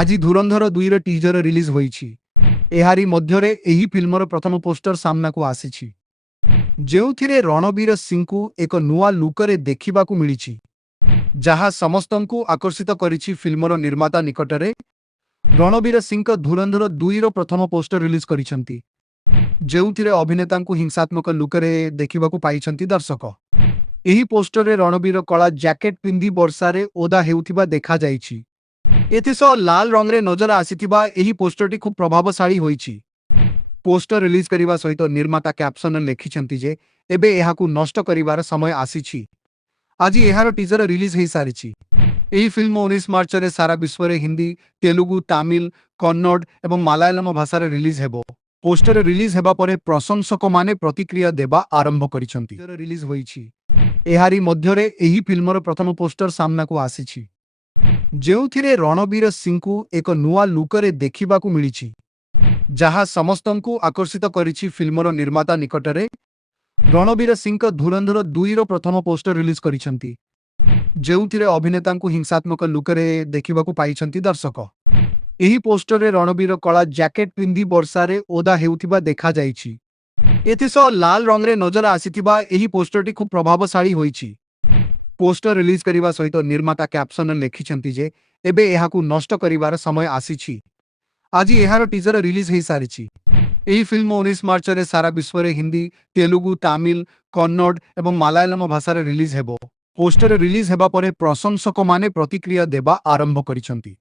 আজি ଧୁରନ୍ଧର 2ର teaser release ହୋଇଛି। ଏହାରି ମଧ୍ୟରେ ଏହି ଫିଲ୍ମର ପ୍ରଥମ ପୋଷ୍ଟର ସାମ୍ନାକୁ ଆସିଛି, ଯେଉଁଥିରେ ରଣବୀର ସିଂଙ୍କୁ ଏକ ନୂଆ ଲୁକରେ ଦେଖିବାକୁ ମିଳିଛି, ଯାହା ସମସ୍ତଙ୍କୁ ଆକର୍ଷିତ କରିଛି। ଫିଲ୍ମର ନିର୍ମାତା ନିକଟରେ ରଣବୀର ସିଂଙ୍କ ଧୁରନ୍ଧର 2ର ପ୍ରଥମ ପୋଷ୍ଟର ରିଲିଜ କରିଛନ୍ତି, ଯେଉଁଥିରେ ଅଭିନେତାଙ୍କୁ ହିଂସାତ୍ମକ ଲୁକରେ ଦେଖିବାକୁ ପାଇଛନ୍ତି ଦର୍ଶକ। ଏହି ପୋଷ୍ଟରରେ ରଣବୀର କଳା ଜ୍ୟାକେଟ ପିନ୍ଧି ବର୍ଷାରେ ଓଦା ହେଉଥିବା ଦେଖାଯାଇଛି। ଏଥିସହ ଲାଲ ରଙ୍ଗରେ ନଜର ଆସିଥିବା ଏହି ପୋଷ୍ଟରଟି ଖୁବ୍ ପ୍ରଭାବଶାଳୀ ହୋଇଛି। ପୋଷ୍ଟର ରିଲିଜ କରିବା ସହିତ ନିର୍ମାତା କ୍ୟାପସନରେ ଲେଖିଛନ୍ତି ଯେ ଏବେ ଏହାକୁ ନଷ୍ଟ କରିବାର ସମୟ ଆସିଛି। ଆଜି ଏହାର ଟିଜର ରିଲିଜ ହୋଇସାରିଛି। ଏହି ଫିଲ୍ମ 19 ମାର୍ଚ୍ଚରେ ସାରା ବିଶ୍ୱରେ ହିନ୍ଦୀ, ତେଲୁଗୁ, ତାମିଲ, କନ୍ନଡ଼ ଏବଂ ମାଲାୟାଲମ ଭାଷାରେ ରିଲିଜ ହେବ। ପୋଷ୍ଟର ରିଲିଜ ହେବା ପରେ ପ୍ରଶଂସକମାନେ ପ୍ରତିକ୍ରିୟା ଦେବା ଆରମ୍ଭ କରିଛନ୍ତି। ରିଲିଜ ହୋଇଛି। ଏହାରି ମଧ୍ୟରେ ଏହି ଫିଲ୍ମର ପ୍ରଥମ ପୋଷ୍ଟର ସାମ୍ନାକୁ ଆସିଛି, ଯେଉଁଥିରେ ରଣବୀର ସିଂଙ୍କୁ ଏକ ନୂଆ ଲୁକରେ ଦେଖିବାକୁ ମିଳିଛି, ଯାହା ସମସ୍ତଙ୍କୁ ଆକର୍ଷିତ କରିଛି। ଫିଲ୍ମର ନିର୍ମାତା ନିକଟରେ ରଣବୀର ସିଂଙ୍କ ଧୁରନ୍ଧର 2ର ପ୍ରଥମ ପୋଷ୍ଟର ରିଲିଜ କରିଛନ୍ତି, ଯେଉଁଥିରେ ଅଭିନେତାଙ୍କୁ ହିଂସାତ୍ମକ ଲୁକରେ ଦେଖିବାକୁ ପାଇଛନ୍ତି ଦର୍ଶକ। ଏହି ପୋଷ୍ଟରରେ ରଣବୀର କଳା ଜ୍ୟାକେଟ ପିନ୍ଧି ବର୍ଷାରେ ଓଦା ହେଉଥିବା ଦେଖାଯାଇଛି। ଏଥିସହ ଲାଲ ରଙ୍ଗରେ ନଜର ଆସିଥିବା ଏହି ପୋଷ୍ଟରଟି ଖୁବ୍ ପ୍ରଭାବଶାଳୀ ହୋଇଛି। ପୋଷ୍ଟର ରିଲିଜ କରିବା ସହିତ ନିର୍ମାତା କ୍ୟାପସନରେ ଲେଖିଛନ୍ତି ଯେ ଏବେ ଏହାକୁ ନଷ୍ଟ କରିବାର ସମୟ ଆସିଛି। ଆଜି ଏହାର ଟିଜର ରିଲିଜ ହୋଇସାରିଛି। ଏହି ଫିଲ୍ମ 19 ମାର୍ଚ୍ଚରେ ସାରା ବିଶ୍ୱରେ ହିନ୍ଦୀ, ତେଲୁଗୁ, ତାମିଲ, କନ୍ନଡ଼ ଏବଂ ମାଲାୟାଲମ ଭାଷାରେ ରିଲିଜ ହେବ। ପୋଷ୍ଟର ରିଲିଜ ହେବା ପରେ ପ୍ରଶଂସକମାନେ ପ୍ରତିକ୍ରିୟା ଦେବା ଆରମ୍ଭ କରିଛନ୍ତି।